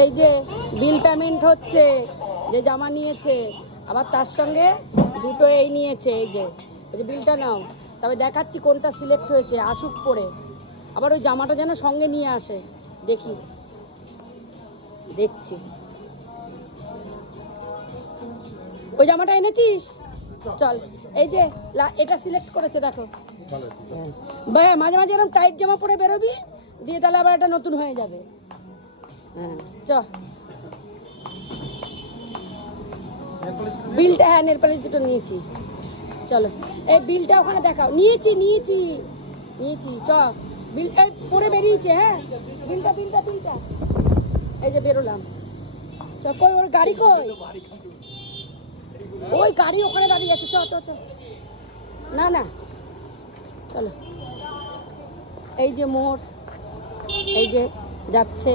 এই যে bill payment হচ্ছে, যে জামা নিয়েছে আবার তার সঙ্গে দুটো এই নিয়েছে, এই যে বিলটা নাও। তবে দেখাচ্ছি কোনটা সিলেক্ট হয়েছে, আসুক পরে। আবার ওই জামাটা যেন সঙ্গে নিয়ে আসে, দেখি, দেখছি। ওই জামাটা এনেছিস? চল, এই যে এটা সিলেক্ট করেছে, দেখো। মাঝে মাঝে এরকম টাইট জামা পরে বেরোবি, দিয়ে তাহলে আবার এটা নতুন হয়ে যাবে। হ্যাঁ, চ। বিলটা, হ্যাঁ, নেল পালিশ দুটো নিয়েছি। চলো, এই বিলটা ওখানে দেখাও। নিয়েছি নিয়েছি নিয়েছি, চ। বিলটা পরে বেরিয়েছে। হ্যাঁ, বিলটা বিলটা বিলটা এই যে বেরোলাম। চ, কই ওর গাড়ি? কই ওই গাড়ি? ওখানে দাঁড়িয়ে আছে। চ চ চ। না না, চলো। এই যে মোড়, এই যে যাচ্ছে।